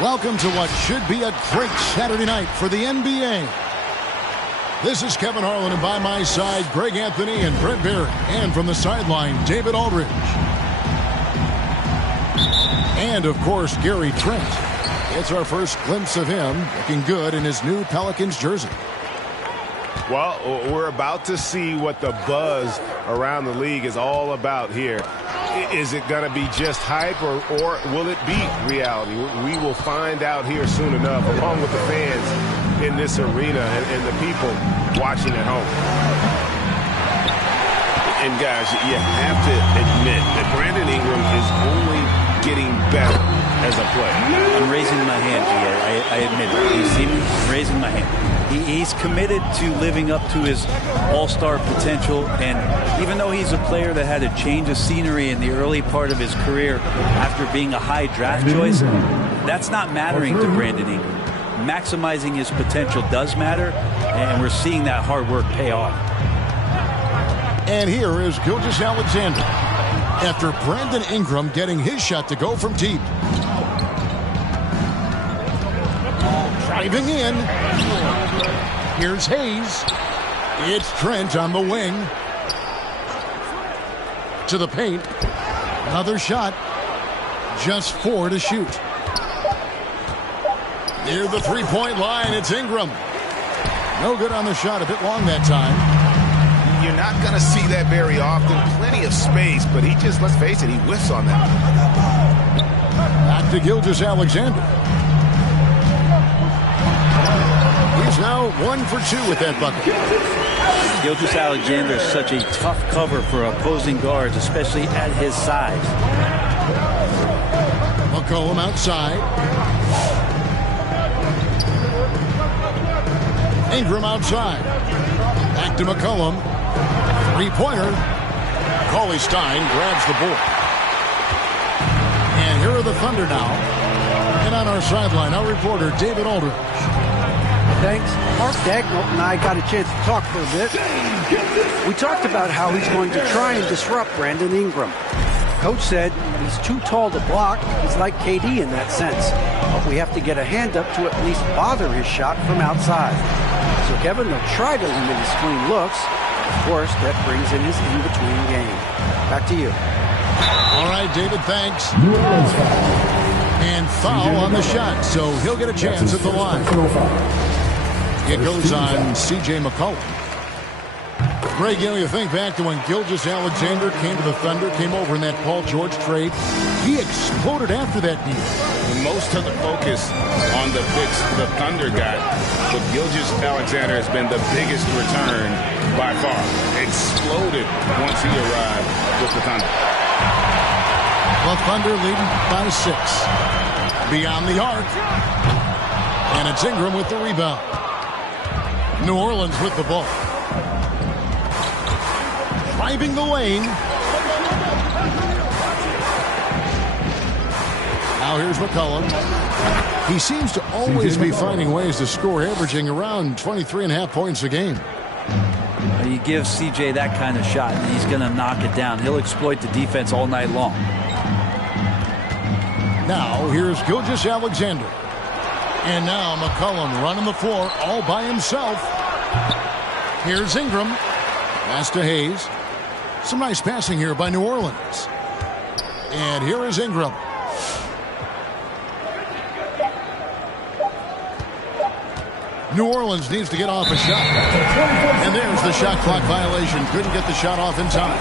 Welcome to what should be a great Saturday night for the NBA. This is Kevin Harlan, and by my side, Greg Anthony and Brent Barry. And from the sideline, David Aldridge. And, of course, Gary Trent. It's our first glimpse of him looking good in his new Pelicans jersey. Well, we're about to see what the buzz around the league is all about here. Is it going to be just hype, or will it be reality? We will find out here soon enough, along with the fans in this arena and the people watching at home. And, guys, you have to admit that Brandon Ingram is only getting better as a player. I'm raising my hand, G. I admit it. You see me? I'm raising my hand. He's committed to living up to his all-star potential, and even though he's a player that had a change of scenery in the early part of his career after being a high draft choice, that's not mattering to Brandon Ingram. Maximizing his potential does matter, and we're seeing that hard work pay off. And here is Gilgeous-Alexander after Brandon Ingram getting his shot to go from deep. Driving in. Here's Hayes. It's Trent on the wing. To the paint. Another shot. Just 4 to shoot. Near the three-point line, it's Ingram. No good on the shot. A bit long that time. You're not going to see that very often. Plenty of space, but he just, let's face it, he whiffs on that. Back to Gilgeous-Alexander. He's now 1 for 2 with that bucket. Gilgeous-Alexander is such a tough cover for opposing guards, especially at his size. McCollum outside. Ingram outside. Back to McCollum. Three-pointer. Cauley-Stein grabs the board. And here are the Thunder now. And on our sideline, our reporter, David Aldridge. Thanks. Mark Dagnall and I got a chance to talk for a bit. We talked about how he's going to try and disrupt Brandon Ingram. Coach said he's too tall to block. He's like KD in that sense. But we have to get a hand up to at least bother his shot from outside. So Kevin, they'll try to limit his clean looks. Of course, that brings in his in-between game. Back to you. All right, David, thanks. And foul on the shot, so he'll get a chance at the line. It goes on C.J. McCollum. Greg, you think back to when Gilgeous-Alexander came to the Thunder, came over in that Paul George trade. He exploded after that deal. Most of the focus on the picks the Thunder got, but Gilgeous-Alexander has been the biggest return by far. Exploded once he arrived with the Thunder. The Thunder leading by 6. Beyond the arc. And it's Ingram with the rebound. New Orleans with the ball. Driving the lane. Now here's McCollum. He seems to always be finding ways to score, averaging around 23.5 points a game. You give CJ that kind of shot, and he's going to knock it down. He'll exploit the defense all night long. Now here's Gilgeous-Alexander. And now McCollum running the floor all by himself. Here's Ingram. Pass to Hayes. Some nice passing here by New Orleans. And here is Ingram. New Orleans needs to get off a shot. And there's the shot clock violation. Couldn't get the shot off in time.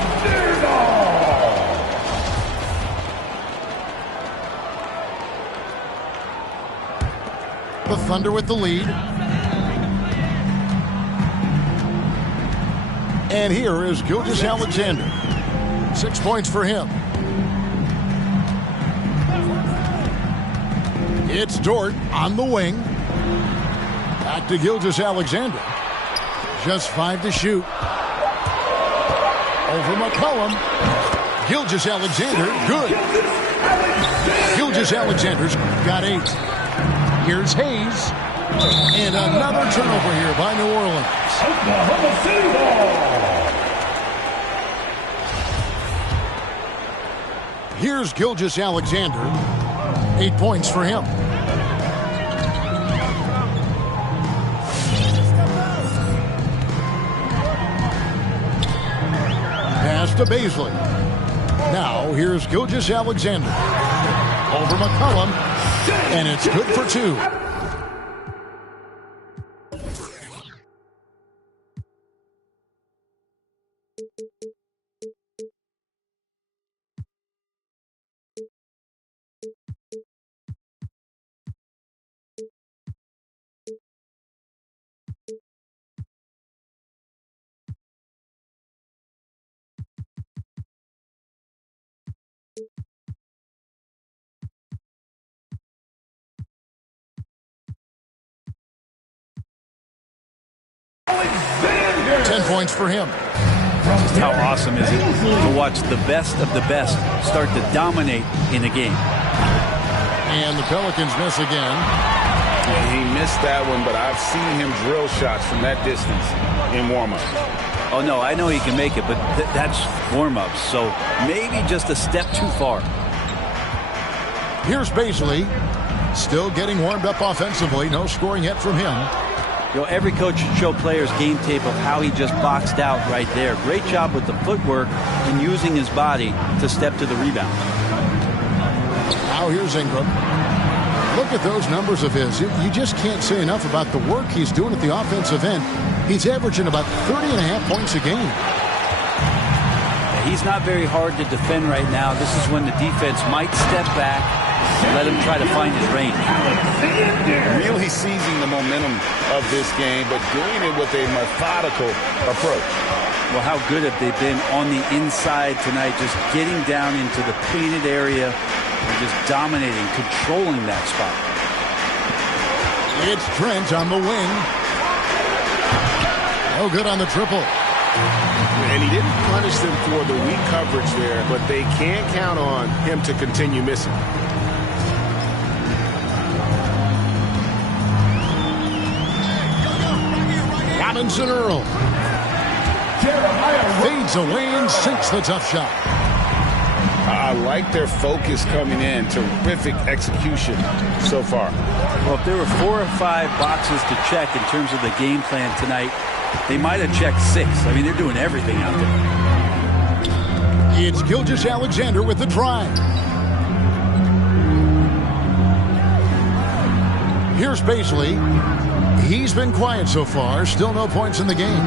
The Thunder with the lead. And here is Gilgeous-Alexander. 6 points for him. It's Dort on the wing. Back to Gilgeous-Alexander. Just 5 to shoot. Over McCollum. Gilgeous-Alexander, good. Gilgeous-Alexander's got 8. Here's Hayes. And another turnover here by New Orleans. Oklahoma City ball. Here's Gilgeous-Alexander. 8 points for him. Pass to Baisley. Now here's Gilgeous-Alexander. Over McCollum. And it's good for 2. Alexander. 10 points for him. Just how awesome is it to watch the best of the best start to dominate in a game. And the Pelicans miss again. Yeah, he missed that one, but I've seen him drill shots from that distance in warm-up. Oh, no, I know he can make it, but that's warm-ups, so maybe just a step too far. Here's Baisley. Still getting warmed up offensively. No scoring yet from him. You know, every coach should show players game tape of how he just boxed out right there. Great job with the footwork and using his body to step to the rebound. Now here's Ingram. Look at those numbers of his. You just can't say enough about the work he's doing at the offensive end. He's averaging about 30.5 points a game. He's not very hard to defend right now. This is when the defense might step back and let him try to find his range. Really seizing the momentum of this game, but doing it with a methodical approach. Well, how good have they been on the inside tonight, just getting down into the painted area and just dominating, controlling that spot. It's Trent on the wing. No good on the triple. And he didn't punish them for the weak coverage there, but they can't count on him to continue missing. Robinson Earl fades away and sinks the tough shot. I like their focus coming in. Terrific execution so far. Well, if there were 4 or 5 boxes to check in terms of the game plan tonight, they might have checked 6. I mean, they're doing everything out there. It's Gilgeous-Alexander with the drive. Here's Paisley. He's been quiet so far. Still no points in the game.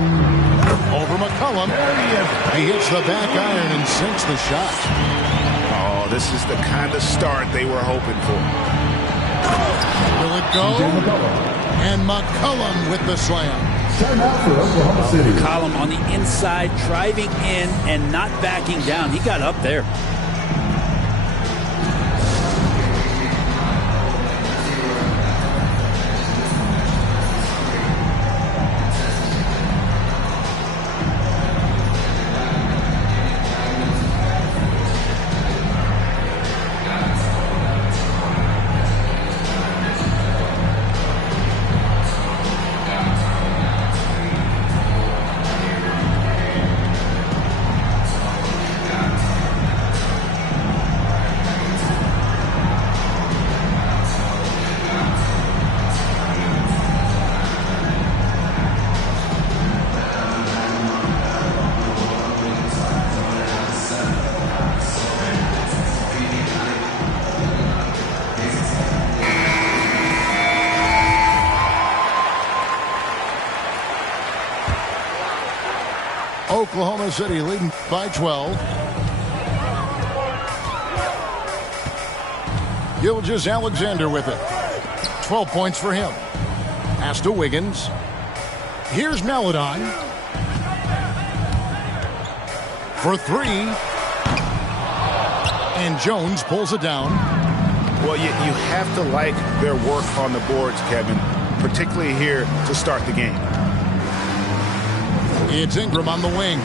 Over McCollum. He hits the back iron and sinks the shot. Oh, this is the kind of start they were hoping for. Will it go? And McCollum with the slam. Timeout for Oklahoma City. McCollum on the inside, driving in and not backing down. He got up there. Oklahoma City leading by 12. Gilgeous-Alexander with it. 12 points for him. Pass to Wiggins. Here's Meladon. For 3. And Jones pulls it down. Well, you have to like their work on the boards, Kevin, particularly here to start the game. It's Ingram on the wing.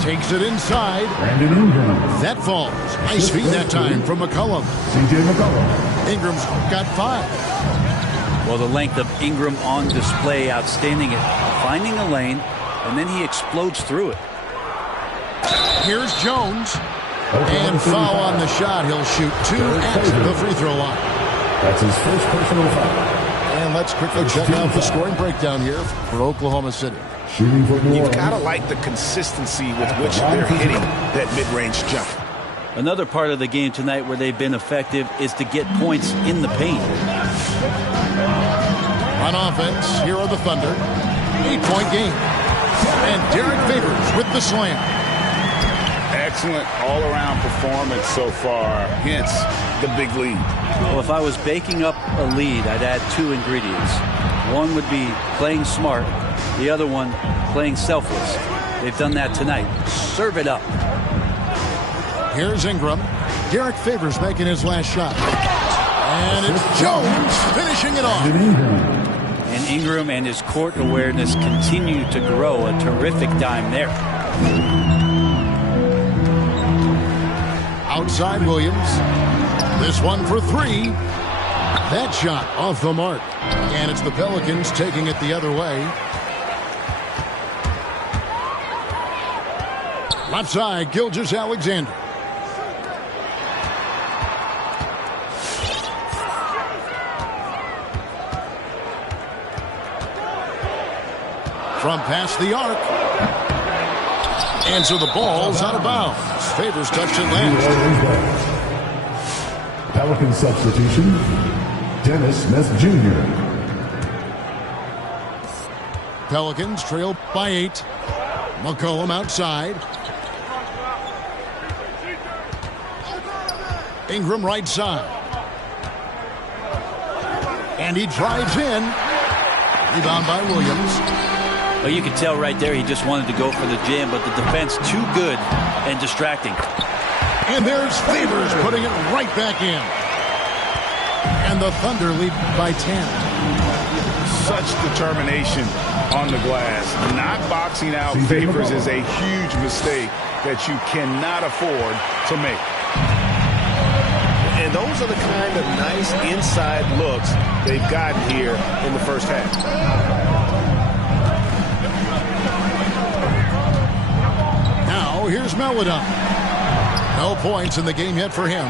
Takes it inside. Brandon Ingram. That falls. Nice feed that time from McCollum. C.J. McCollum. Ingram's got 5. Well, the length of Ingram on display, outstanding at finding a lane, and then he explodes through it. Here's Jones. And foul on the shot. He'll shoot 2 at the free throw line. That's his first personal foul. And let's quickly check out the scoring breakdown here for Oklahoma City. Shooting for New You've Orleans. got to like the consistency with which they're hitting that mid-range jump. Another part of the game tonight where they've been effective is to get points in the paint. On offense, here are the Thunder. 8-point game. And Derek Favors with the slam. Excellent all-around performance so far, hence the big lead. Well, if I was baking up a lead, I'd add 2 ingredients. One would be playing smart. The other one, playing selfless. They've done that tonight. Serve it up. Here's Ingram. Derek Favors making his last shot. And it's Jones finishing it off. And Ingram and his court awareness continue to grow. A terrific dime there. Outside Williams. This one for 3. That shot off the mark. And it's the Pelicans taking it the other way. Left side, Gilgeous-Alexander. From past the arc. And so the ball's out of bounds. Favors touched it last. Pelican substitution, Dennis Smith Jr. Pelicans trail by 8. McCollum outside. Ingram right side. And he drives in. Rebound by Williams. Well, you can tell right there he just wanted to go for the jam, but the defense too good and distracting. And there's Favors putting it right back in. And the Thunder lead by 10. Such determination on the glass. Not boxing out Favors is a huge mistake that you cannot afford to make. And those are the kind of nice inside looks they've gotten here in the first half. Now here's Meladon. No points in the game yet for him.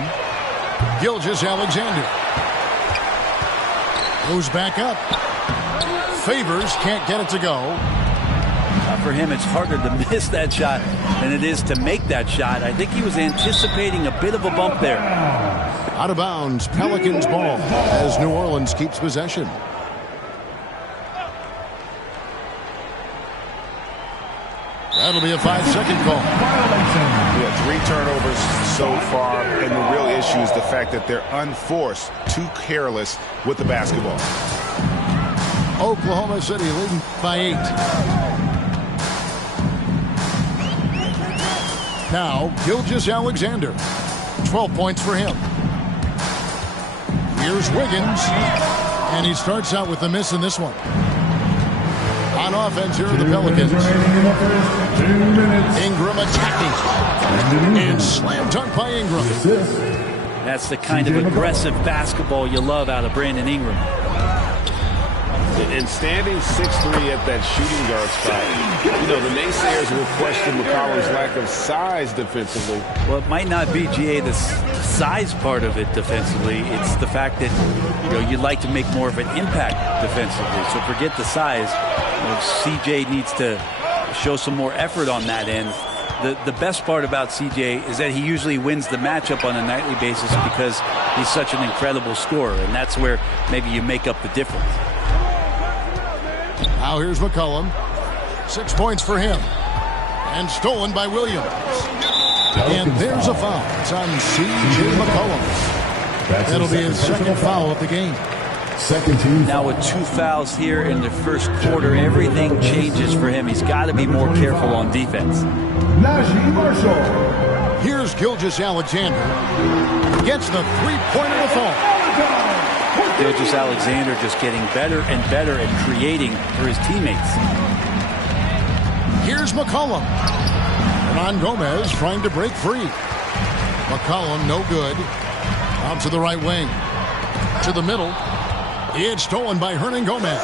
Gilgeous-Alexander goes back up. Favors can't get it to go. For him, it's harder to miss that shot than it is to make that shot. I think he was anticipating a bit of a bump there. Out of bounds, Pelicans ball as New Orleans keeps possession. That'll be a 5-second call. Yeah, 3 turnovers so far, and the real issue is the fact that they're unforced, too careless with the basketball. Oklahoma City leading by 8. Now, Gilgeous-Alexander. 12 points for him. Here's Wiggins. And he starts out with a miss in this one. On offense here are the Pelicans. Ingram attacking. And slam dunk by Ingram. That's the kind of aggressive basketball you love out of Brandon Ingram. And standing 6'3" at that shooting guard spot, you know, the naysayers will question McCollum's lack of size defensively. Well, it might not be, GA, the size part of it defensively. It's the fact that, you know, you'd like to make more of an impact defensively. So forget the size. You know, CJ needs to show some more effort on that end. The best part about CJ is that he usually wins the matchup on a nightly basis because he's such an incredible scorer, and that's where maybe you make up the difference. Now here's McCollum. 6 points for him. And stolen by Williams. And there's a foul. It's on C.J. McCollum. That'll be his second foul of the game. Second team. Now with 2 fouls here in the first quarter, everything changes for him. He's got to be more careful on defense. Najee Marshall. Here's Gilgeous-Alexander. Gets the three-pointer to fall. Gilgeous-Alexander just getting better and better at creating for his teammates. Here's McCollum. Hernan Gomez trying to break free. McCollum no good. Out to the right wing. To the middle. It's stolen by Hernan Gomez.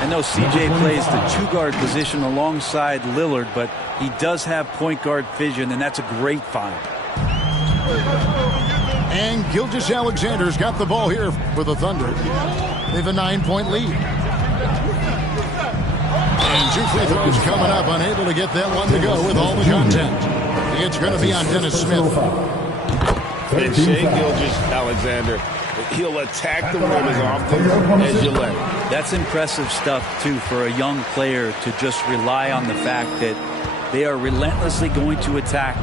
I know CJ plays the 2-guard position alongside Lillard, but he does have point guard vision, and that's a great find. And Gilgeous-Alexander's got the ball here for the Thunder. They have a 9-point lead. And 2 free throws coming up, unable to get that one to go with all the contact. It's going to be on Dennis Smith. And Shai Gilgeous-Alexander, he'll attack the rim as often as you let him. That's impressive stuff, too, for a young player to just rely on the fact that they are relentlessly going to attack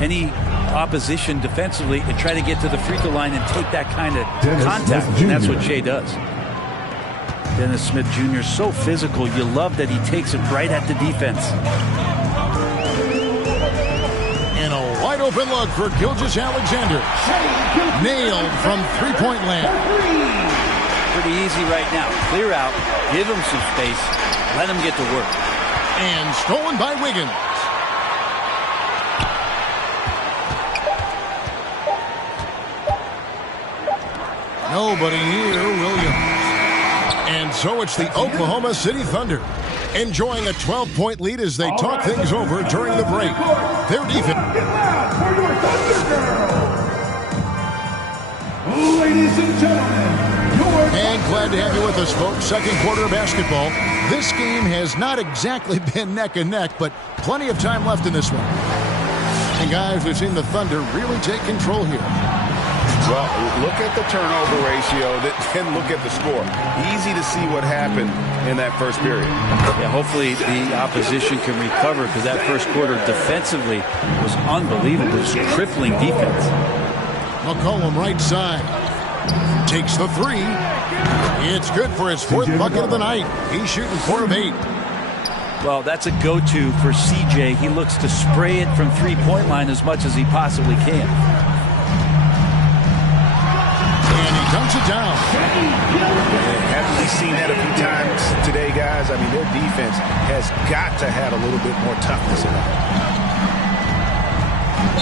any opposition defensively and try to get to the free throw line and take that kind of contact. And that's what Shai does. Dennis Smith Jr. so physical. You love that he takes it right at the defense. And a wide open look for Gilgeous-Alexander. Nailed from three-point land. Pretty easy right now. Clear out. Give him some space. Let him get to work. And stolen by Wiggins. Nobody near Williams. And so it's the Oklahoma City Thunder enjoying a 12-point lead as they talk things over during the break. Their defense. Ladies and gentlemen, and glad to have you with us, folks. Second quarter of basketball. This game has not exactly been neck and neck, but plenty of time left in this one. And guys, we've seen the Thunder really take control here. Well, look at the turnover ratio, then look at the score. Easy to see what happened in that first period. Yeah, hopefully the opposition can recover because that first quarter defensively was unbelievable. It was crippling defense. McCollum right side. Takes the three. It's good for his 4th bucket of the night. He's shooting 4 of 8. Well, that's a go-to for CJ. He looks to spray it from three-point line as much as he possibly can. Dunks it down. Haven't we seen that a few times today, guys? I mean, their defense has got to have a little bit more toughness in it.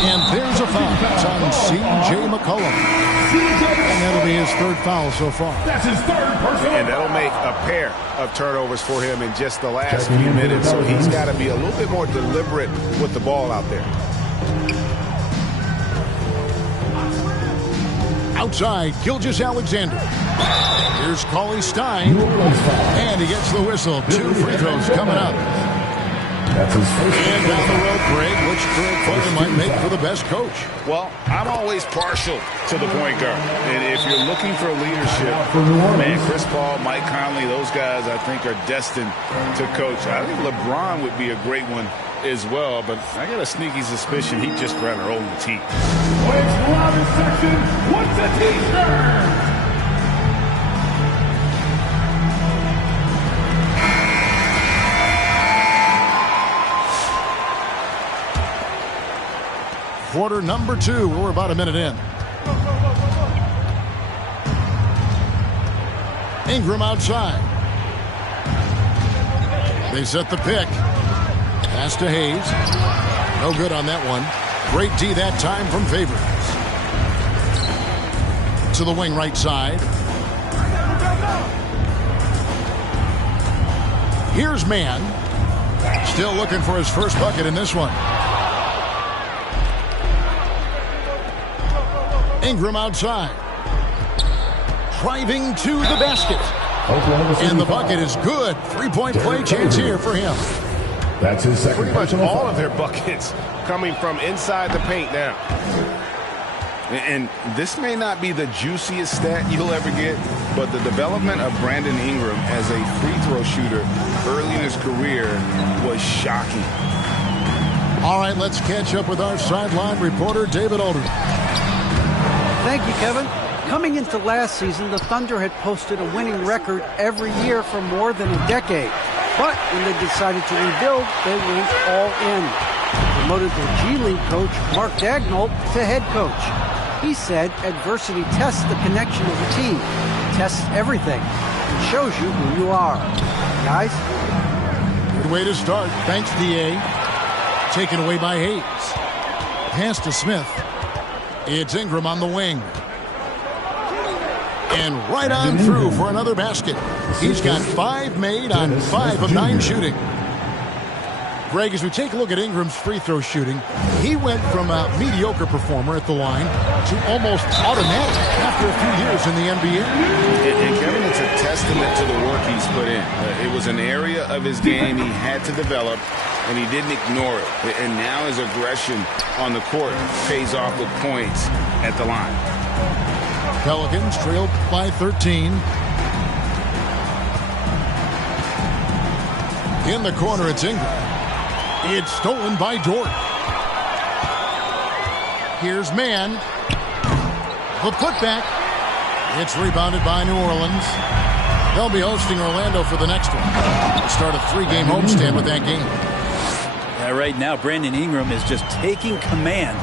And there's a foul. It's on C.J. McCollum. And that'll be his 3rd foul so far. that's his 3rd personal. And that'll make a pair of turnovers for him in just the last few minutes. So he's got to be a little bit more deliberate with the ball out there. Outside, Gilgeous-Alexander. Here's Cauley Stein. And he gets the whistle. 2 free throws coming up. That's his first. And down the road, Greg, which Greg Fuller might make for the best coach. Well, I'm always partial to the point guard. And if you're looking for leadership, man, Chris Paul, Mike Conley, those guys I think are destined to coach. I think LeBron would be a great one as well, but I got a sneaky suspicion he'd just rather own the team. Wade's loudest section, what's a t-shirt? Quarter number 2. We're about a minute in. Ingram outside. They set the pick. Pass to Hayes. No good on that one. Great D that time from Favors. To the wing right side. Here's Mann. Still looking for his first bucket in this one. Ingram outside. Driving to the basket. And the bucket is good. 3-point play chance here for him. That's his second. Pretty much all of their buckets coming from inside the paint now. And this may not be the juiciest stat you'll ever get, but the development of Brandon Ingram as a free throw shooter early in his career was shocking. All right, let's catch up with our sideline reporter, David Aldridge. Thank you, Kevin. Coming into last season, the Thunder had posted a winning record every year for more than a decade. But when they decided to rebuild, they went all in. Promoted their G League coach, Mark Daigneault, to head coach. He said adversity tests the connection of the team, tests everything, and shows you who you are. Guys? Good way to start. Thanks, D.A. Taken away by Hayes. Pass to Smith. It's Ingram on the wing. And right on through for another basket. He's got 5 made on 5 of 9 shooting. Greg, as we take a look at Ingram's free throw shooting, he went from a mediocre performer at the line to almost automatic after a few years in the NBA. And Kevin, it's a testament to the work he's put in. It was an area of his game he had to develop, and he didn't ignore it. And now his aggression on the court pays off with points at the line. Pelicans trailed by 13. In the corner, it's Ingram. It's stolen by Dort. Here's Mann. The putback. It's rebounded by New Orleans. They'll be hosting Orlando for the next one. They'll start a 3-game homestand with that game. Yeah, right now, Brandon Ingram is just taking command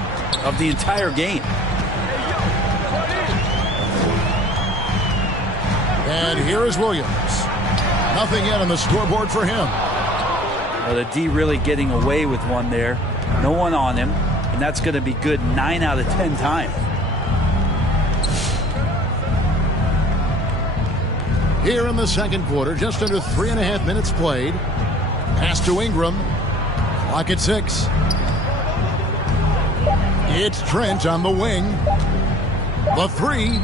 of the entire game. And here is Williams. Nothing yet on the scoreboard for him. Well, the D really getting away with one there. No one on him. And that's going to be good 9 out of 10 times. Here in the second quarter, just under 3.5 minutes played. Pass to Ingram. Clock at 6. It's Trent on the wing. The 3.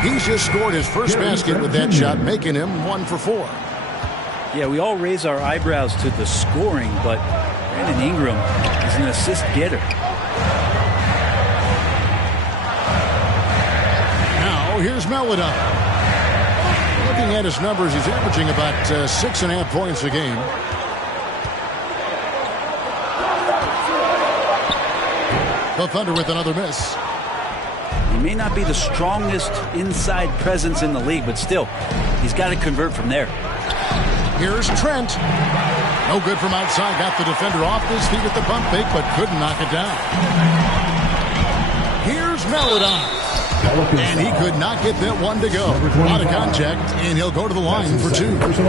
He's just scored his first basket with that shot, making him 1 for 4. Yeah, we all raise our eyebrows to the scoring, but Brandon Ingram is an assist getter. Now, here's Melodon. Looking at his numbers, he's averaging about 6.5 points a game. The Thunder with another miss. He may not be the strongest inside presence in the league, but still, he's got to convert from there. Here's Trent. No good from outside. Got the defender off his feet at the pump fake, but couldn't knock it down. Here's Melodon. And he could not get that one to go. Out of contact, and he'll go to the line for 2. As a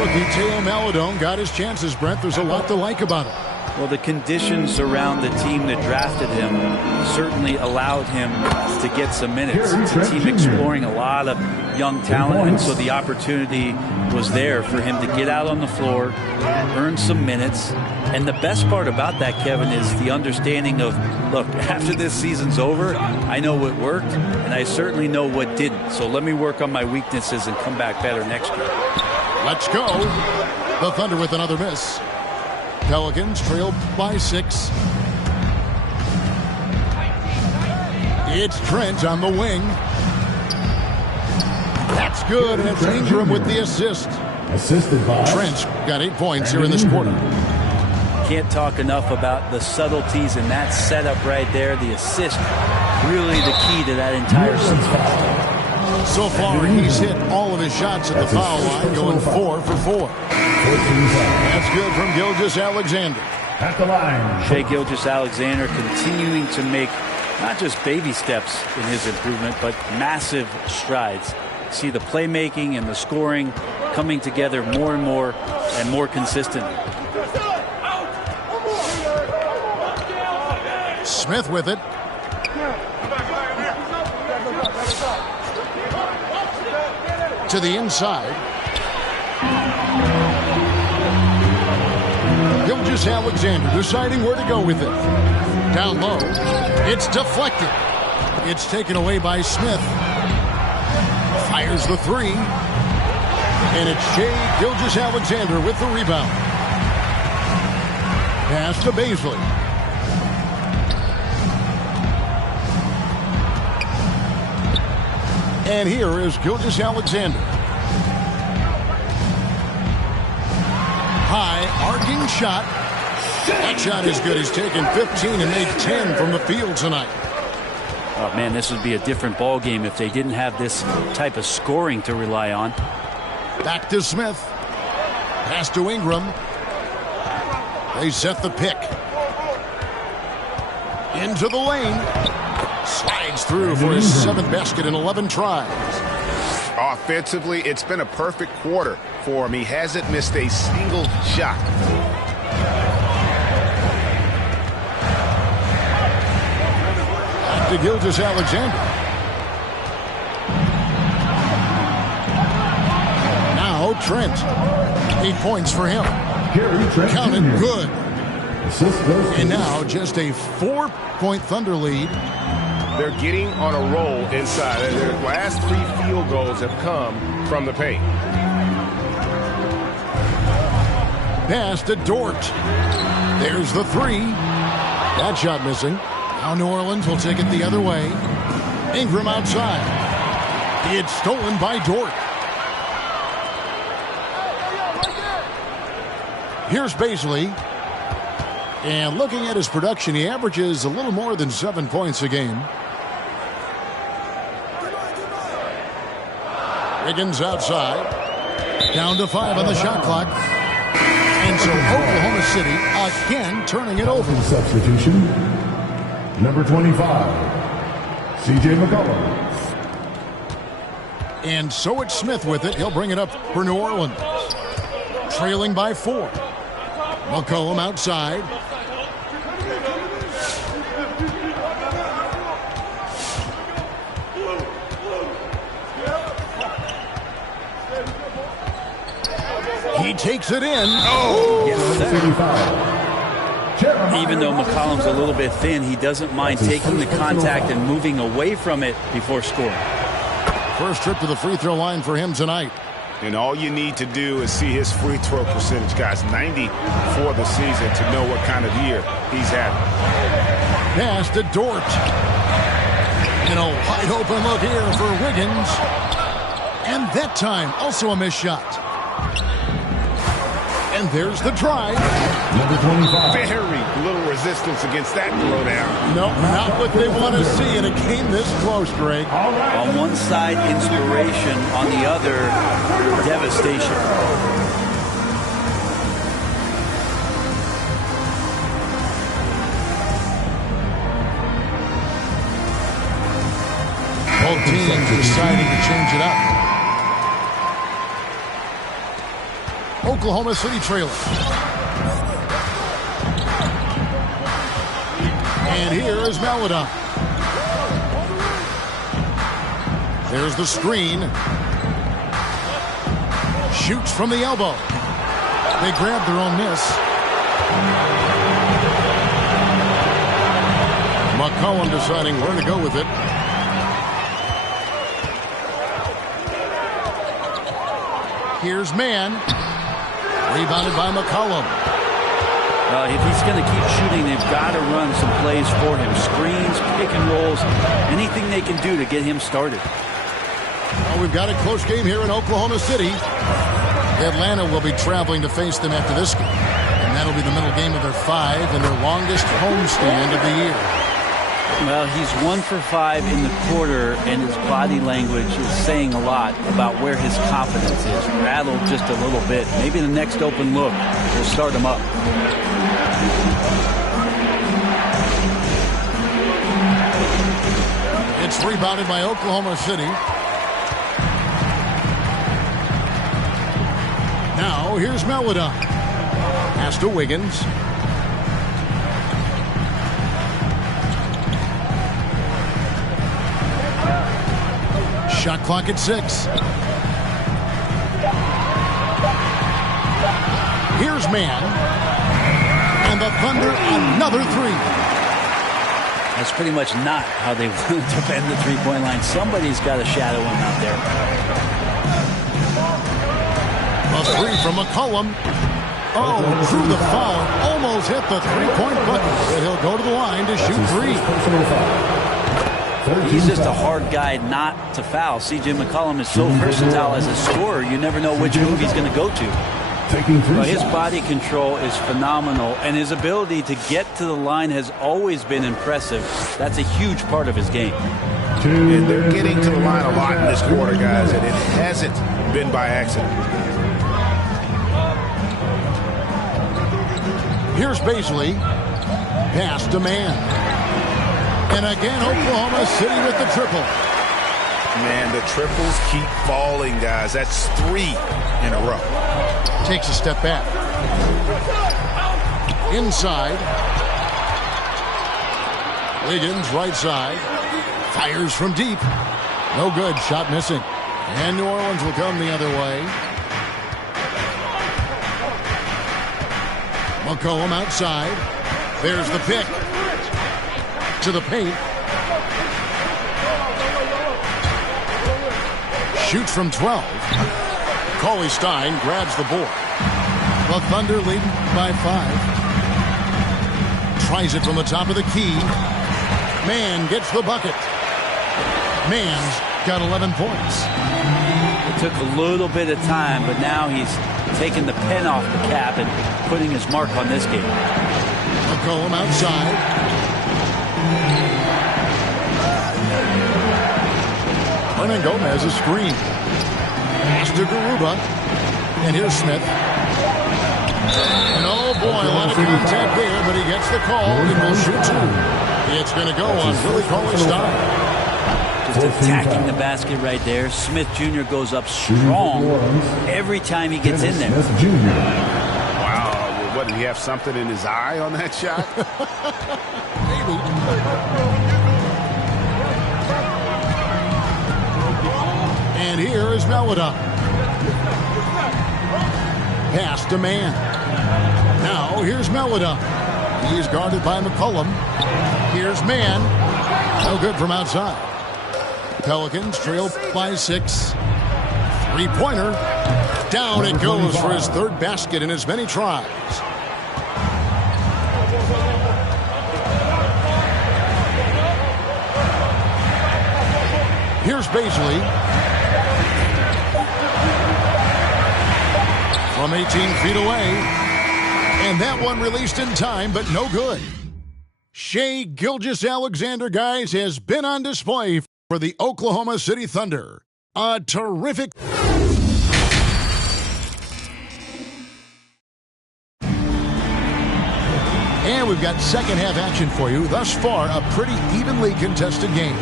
rookie, Teo Melodon got his chances, Brent. There's a lot to like about him. Well, the conditions around the team that drafted him certainly allowed him to get some minutes. It's a team exploring a lot of young talent, and so the opportunity was there for him to get out on the floor, earn some minutes, And the best part about that, Kevin, is the understanding of, look, after this season's over, I know what worked, and I certainly know what didn't. So let me work on my weaknesses and come back better next year. Let's go. The Thunder with another miss. Pelicans trail by 6. It's Trent on the wing. That's good, and it's Ingram with the assist. Assisted by Trent's got 8 points here in this quarter. Can't talk enough about the subtleties in that setup right there. The assist, really the key to that entire sequence. So far, he's hit all of his shots at the foul line, going 4 for 4. That's good from Gilgeous-Alexander. At the line, Shai Gilgeous-Alexander continuing to make not just baby steps in his improvement, but massive strides. See the playmaking and the scoring coming together more and more consistently. Smith with it. To the inside. Gilgeous-Alexander deciding where to go with it. Down low. It's deflected. It's taken away by Smith. Fires the 3. And it's Shai Gilgeous-Alexander with the rebound. Pass to Baisley. And here is Gilgeous-Alexander. High, arcing shot. That shot is good. He's taken 15 and made 10 from the field tonight. Oh, man, this would be a different ball game if they didn't have this type of scoring to rely on. Back to Smith. Pass to Ingram. They set the pick. Into the lane. Slides through for his 7th basket in 11 tries. Offensively, it's been a perfect quarter for him. He hasn't missed a single shot. Back to Gilgeous-Alexander. Now Trent. 8 points for him. Counted good. And now just a 4-point Thunder lead. They're getting on a roll inside. Their last 3 field goals have come from the paint. Pass to Dort. There's the 3. That shot missing. Now New Orleans will take it the other way. Ingram outside. It's stolen by Dort. Here's Baisley. And looking at his production, he averages a little more than 7 points a game. Wiggins outside. Down to 5 on the shot clock. And so Oklahoma City again turning it over. Substitution. Number 25, C.J. McCollum. And so it's Smith with it. He'll bring it up for New Orleans. Trailing by 4. McCollum outside. He takes it in. Oh, even though McCollum's a little bit thin, he doesn't mind taking the contact and moving away from it before scoring. First trip to the free throw line for him tonight. And all you need to do is see his free throw percentage, guys. 90 for the season to know what kind of year he's having. Pass to Dort. And a wide open look here for Wiggins. And that time, also a missed shot. And there's the drive. Number 25. Very little resistance against that throwdown. No, not what they want to see in a game this close, Greg. On one side, inspiration. On the other, devastation. Both teams deciding to change it up. Oklahoma City trailing. And here is Maladon. There's the screen. Shoots from the elbow. They grab their own miss. McCollum deciding where to go with it. Here's Mann. Rebounded by McCollum. If he's going to keep shooting, they've got to run some plays for him. Screens, pick and rolls, anything they can do to get him started. Well, we've got a close game here in Oklahoma City. Atlanta will be traveling to face them after this game. And that'll be the middle game of their 5 and their longest homestand of the year. Well, he's 1 for 5 in the quarter, and his body language is saying a lot about where his confidence is. Rattled just a little bit. Maybe the next open look will start him up. It's rebounded by Oklahoma City. Now, here's Meladon. Pass to Wiggins. Shot clock at 6. Here's Mann. And the Thunder, another 3. That's pretty much not how they want to defend the three-point line. Somebody's got to shadow him out there. A 3 from McCollum. Oh, through the foul. Almost hit the three-point bucket. But he'll go to the line to shoot 3. He's just a hard guy not to foul. C.J. McCollum is so versatile as a scorer, you never know which move he's going to go to. But his body control is phenomenal, and his ability to get to the line has always been impressive. That's a huge part of his game. And they're getting to the line a lot in this quarter, guys, and it hasn't been by accident. Here's Baisley. Pass to Mann. And again, Oklahoma City with the triple. Man, the triples keep falling, guys. That's 3 in a row. Takes a step back. Inside. Wiggins, right side. Fires from deep. No good. Shot missing. And New Orleans will come the other way. McCollum outside. There's the pick. To the paint. Shoots from 12. Cauley Stein grabs the board. The Thunder lead by 5. Tries it from the top of the key. Mann gets the bucket. Mann's got 11 points. It took a little bit of time, but now he's taking the pen off the cap and putting his mark on this game. McCollum outside. Hernan Gomez a screen. Pass to Garuba. And here's Smith. And oh boy, a lot of contact there, but he gets the call and will shoot 2. It's going to go on Willie Cauley-Stein. Just attacking the basket right there. Smith Jr. goes up strong every time he gets in there. Wow, what, did he have something in his eye on that shot? Maybe. And here is Meladon. Pass to Mann. Now here's Meladon. He's guarded by McCollum. Here's Mann. No good from outside. Pelicans trail by 6. Three-pointer. Down it goes for his 3rd basket in as many tries. Here's Baisley. From 18 feet away. And that one released in time, but no good. Shai Gilgeous-Alexander, guys, has been on display for the Oklahoma City Thunder. A terrific... And we've got second half action for you. Thus far, a pretty evenly contested game.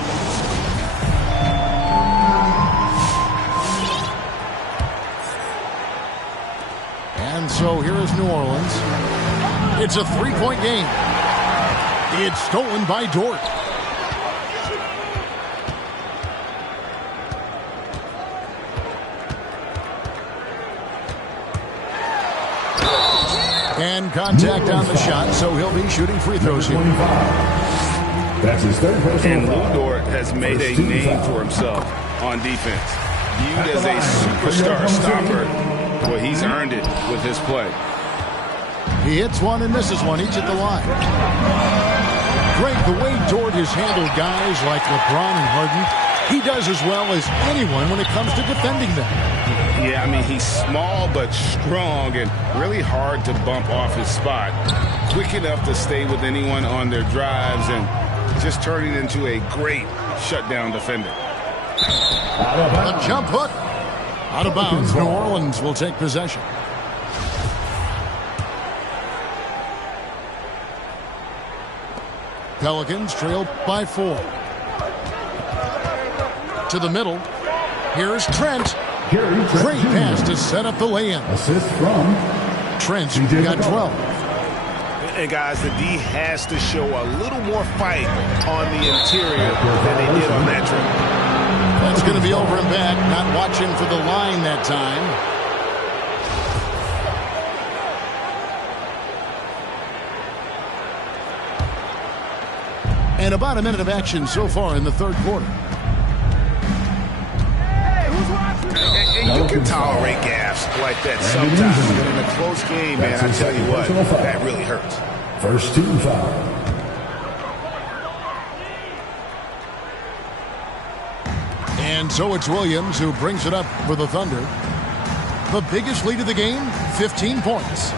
And so here is New Orleans. It's a 3-point game. It's stolen by Dort. And Some contact on the shot, so he'll be shooting free throws here. That's his third personal And foul. Ludort has made a name for himself on defense. Viewed as a superstar stopper. Well, he's earned it with his play. He hits one and misses one, each at the line. Greg, the way Dort has handled guys like LeBron and Harden, he does as well as anyone when it comes to defending them. Yeah, I mean, he's small but strong and really hard to bump off his spot. Quick enough to stay with anyone on their drives and just turning into a great shutdown defender. A jump hook. Out of bounds, New Orleans will take possession. Pelicans trail by 4. To the middle. Here's Trent. Great pass to set up the lay-in. Assist from Trent got 12. And guys, the D has to show a little more fight on the interior than they did on that trip. That's going to be over and back. Not watching for the line that time. And about a minute of action so far in the third quarter. And you can tolerate gaffes like that sometimes. But in a close game, man, I tell you what, that really hurts. first team foul. And so it's Williams who brings it up for the Thunder. The biggest lead of the game, 15 points.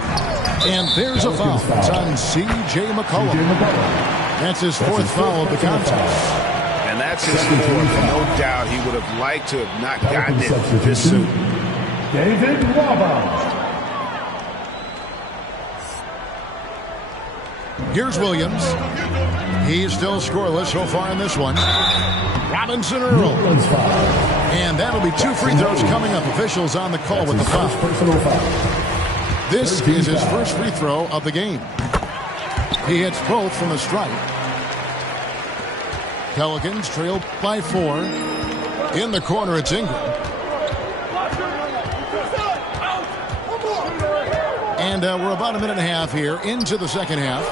And there's a foul. It's on C.J. McCollum. That's his fourth foul of the contest. And that's his fourth. No doubt he would have liked to have not gotten it this soon. David Waba. Here's Williams. He's still scoreless so far in this one. Robinson Earl. And that'll be 2 free throws coming up. Officials on the call with the foul. This is his first free throw of the game. He hits both from the stripe. Pelicans trail by 4. In the corner, it's Ingram. And we're about a minute and a half here into the second half.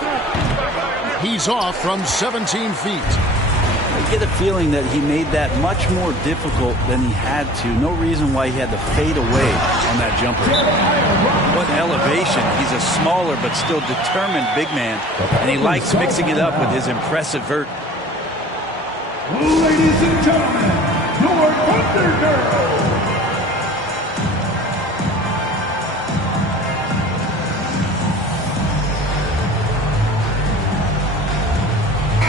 He's off from 17 feet. I get a feeling that he made that much more difficult than he had to. No reason why he had to fade away on that jumper. What elevation. He's a smaller but still determined big man. And he likes mixing it up with his impressive vert. Ladies and gentlemen, your Thunder Girl.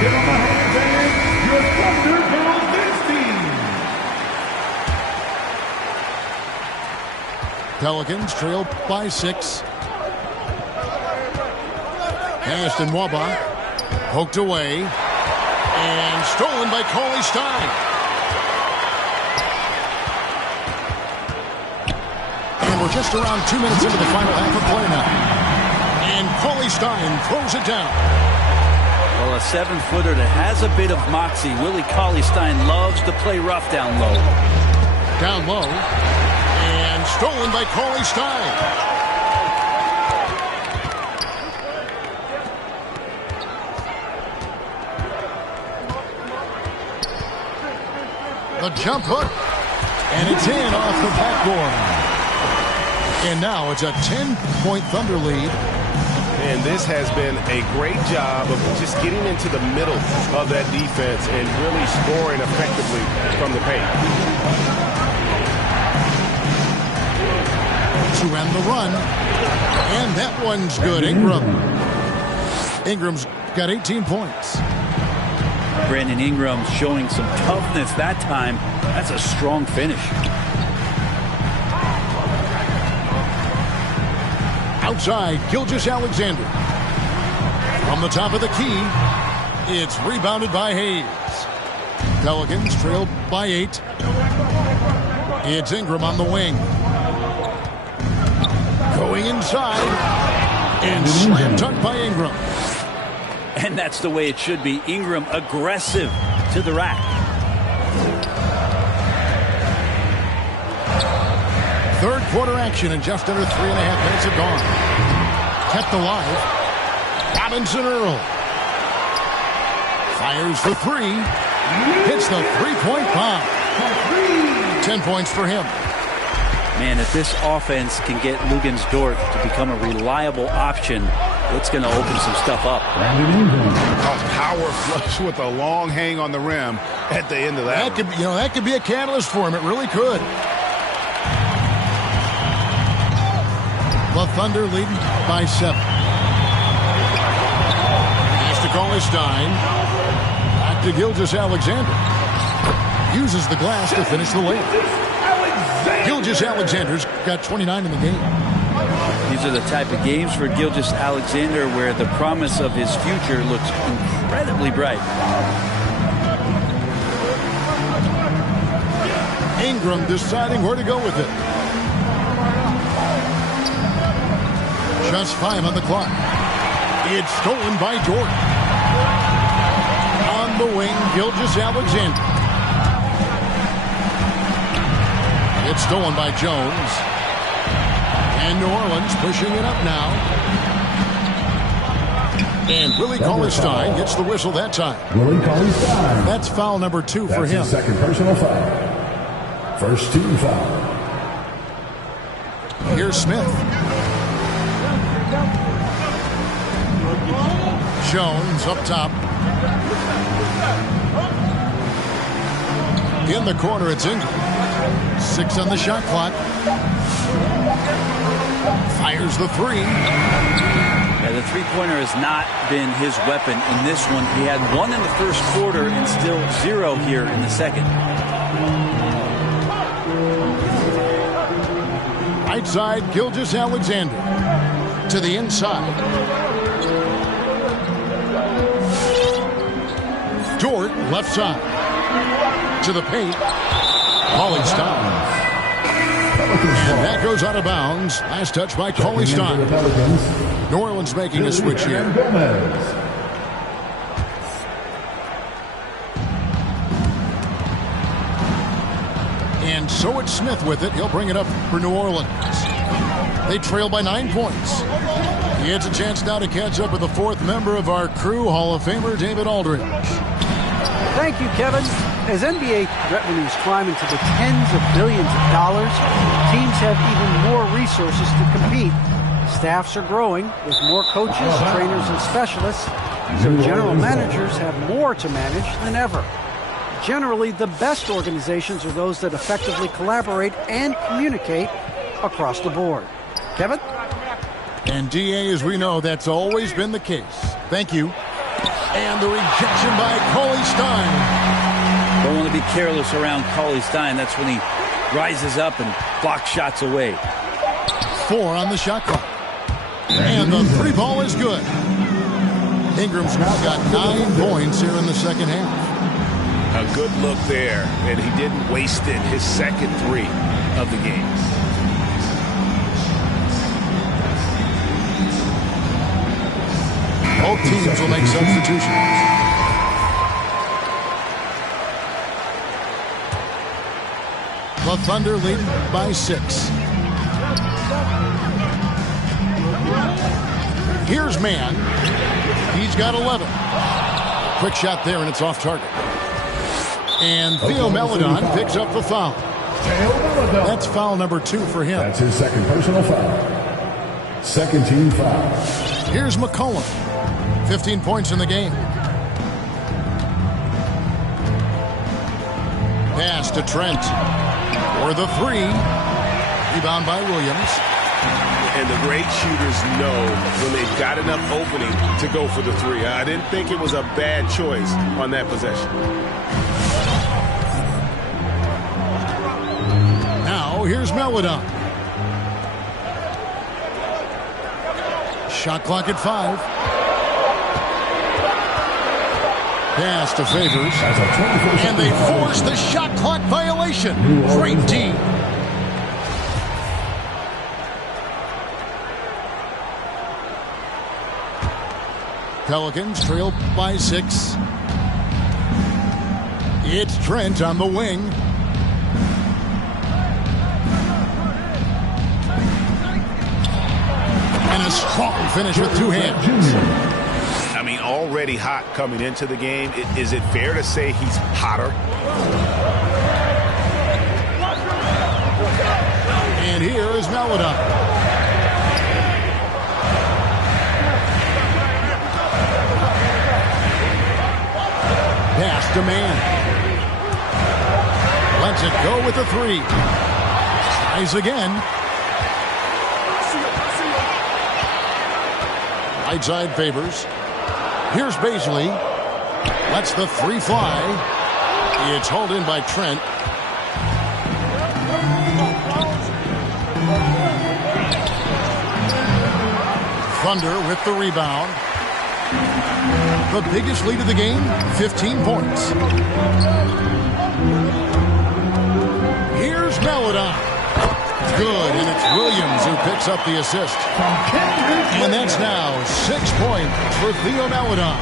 Get on the hands and your Thunder Girl dance team. Pelicans trail by 6. Ashton Waba poked away and stolen by Cauley Stein. And we're just around 2 minutes into the final half of play now. And Cauley Stein throws it down. Well, a 7-footer that has a bit of moxie. Willie Cauley-Stein loves to play rough down low. Down low. And stolen by Cauley-Stein. The jump hook. And it's in off the backboard. And now it's a 10-point Thunder lead. And this has been a great job of just getting into the middle of that defense and really scoring effectively from the paint. To end the run. And that one's good. Ingram's got 18 points. Brandon Ingram showing some toughness that time. That's a strong finish. Outside, Gilgeous-Alexander. From the top of the key, it's rebounded by Hayes. Pelicans trail by 8. It's Ingram on the wing. Going inside. And slam dunk by Ingram. And that's the way it should be. Ingram aggressive to the rack. Third quarter action in just under 3.5 minutes have gone. kept alive. Robinson Earl fires for three. Hits the three-point bomb. 10 points for him. Man, if this offense can get Lugens Dort to become a reliable option, it's going to open some stuff up. A power flush with a long hang on the rim at the end of that. That could be a catalyst for him. It really could. The Thunder leading by 7. Has to call his Stein. Back to Gilgeous-Alexander. Uses the glass to finish the layup. Gilgeous-Alexander's got 29 in the game. These are the type of games for Gilgeous-Alexander where the promise of his future looks incredibly bright. Ingram deciding where to go with it. Just 5 on the clock. It's stolen by Dort. On the wing, Gilgeous-Alexander. It's stolen by Jones. And New Orleans pushing it up now. And Willie Cauley-Stein gets the whistle that time. Willie Cauley-Stein. That's foul number 2 for him. That's his second personal foul. First team foul. Here's Smith. Jones up top. In the corner, it's Ingram. 6 on the shot clock. Fires the three. Yeah, the three-pointer has not been his weapon in this one. He had 1 in the first quarter and still 0 here in the second. Right side, Gilgeous-Alexander. To the inside. Dort, left side. To the paint. Cauley-Stein. And that goes out of bounds. Last touch by Cauley-Stein. New Orleans making a switch here. And so it's Smith with it. He'll bring it up for New Orleans. They trail by 9 points. He has a chance now to catch up with the 4th member of our crew, Hall of Famer David Aldridge. Thank you, Kevin. As NBA revenues climb into the tens of billions of dollars, teams have even more resources to compete. Staffs are growing with more coaches, trainers, and specialists, so general managers have more to manage than ever. Generally, the best organizations are those that effectively collaborate and communicate across the board. Kevin? And DA, as we know, that's always been the case. Thank you. And the rejection by Cauley-Stein. Don't want to be careless around Cauley-Stein. That's when he rises up and blocks shots away. 4 on the shot clock. And the 3 ball is good. Ingram's now got 9 points here in the second half. A good look there, and he didn't waste it. His second 3 of the game. Both teams will make substitutions. The Thunder leading by 6. Here's Mann. He's got 11. Quick shot there, and it's off target. And Theo Maledon picks up the foul. That's foul number 2 for him. That's his second personal foul. Second team foul. Here's McCollum. 15 points in the game. Pass to Trent. For the 3. Rebound by Williams. And the great shooters know when they've got enough opening to go for the 3. I didn't think it was a bad choice on that possession. Now here's Maledon. Shot clock at 5. Pass to Favors. And they force the shot clock violation. Great D. Pelicans trail by 6. It's Trent on the wing. And a strong Strong finish with two hands. I mean, already hot coming into the game. Is it fair to say he's hotter? And here is Melodon. Pass to man. Lets it go with the three. Tries again. Right side favors. Here's Baisley. Lets the three fly. It's hauled in by Trent. Thunder with the rebound. The biggest lead of the game, 15 points. Here's Melodon. Good, and it's Williams who picks up the assist. And that's now 6 points for Theo Melodon.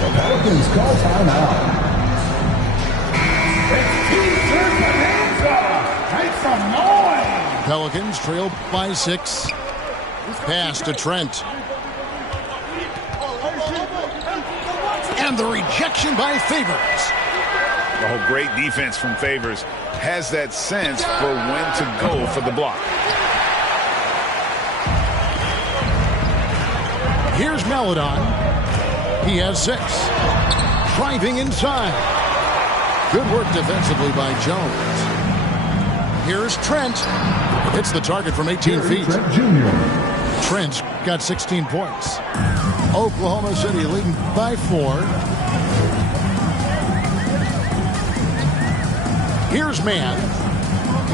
The Pelicans call timeout. Make some noise. Pelicans trail by 6. Pass to Trent. And the rejection by Favors. Oh, great defense from Favors. Has that sense for when to go for the block. Here's Melodon. He has 6. Driving inside. Good work defensively by Jones. Here's Trent. Hits the target from 18 feet. Trent Jr. Trent's got 16 points. Oklahoma City leading by 4. Here's Mann.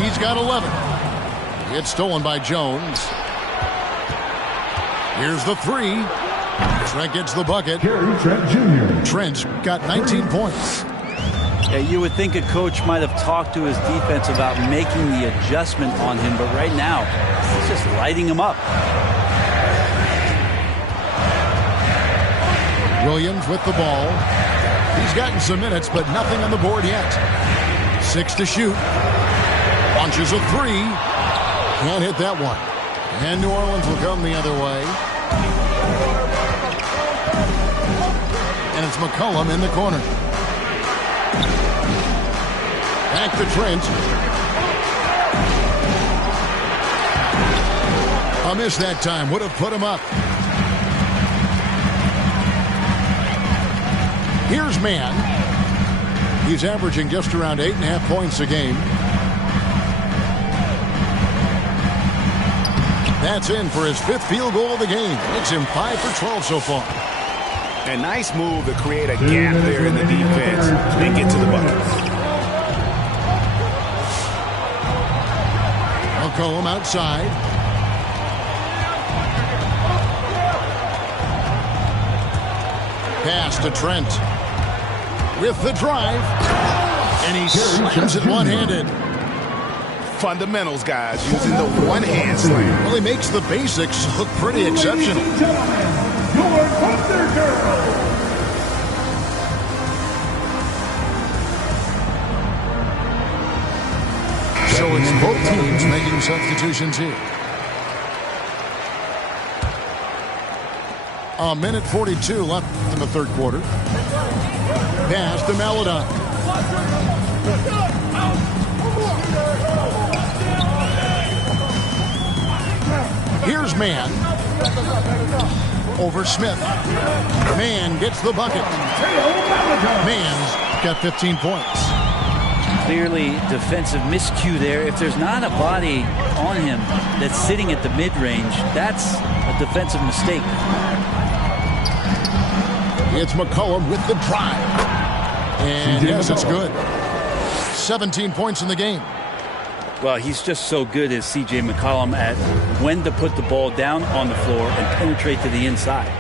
He's got 11. It's stolen by Jones. Here's the 3. Trent gets the bucket. Gary Trent Jr. Trent's got 19 points. Yeah, you would think a coach might have talked to his defense about making the adjustment on him, but right now, he's just lighting him up. Williams with the ball. He's gotten some minutes, but nothing on the board yet. 6 to shoot. Launches a 3. Can't hit that one. And New Orleans will come the other way. And it's McCollum in the corner. Back to Trent. A miss that time. Would have put him up. Here's Mann. He's averaging just around 8.5 points a game. That's in for his 5th field goal of the game. Makes him 5 for 12 so far. A nice move to create a gap there in the defense and get to the bucket. McCollum outside. Pass to Trent. With the drive. And he slams it one-handed. Fundamentals, guys, using the one-hand slam. Well, he makes the basics look pretty exceptional. Ladies and gentlemen, your Thunder Girl. So it's both teams making substitutions here. A minute 42 left in the third quarter. Pass to Melodon. Here's Mann. Over Smith. Mann gets the bucket. Mann's got 15 points. Clearly defensive miscue there. If there's not a body on him that's sitting at the mid-range, that's a defensive mistake. It's McCollum with the drive. And yes, it's good. 17 points in the game. Well, he's just so good as C.J. McCollum at when to put the ball down on the floor and penetrate to the inside.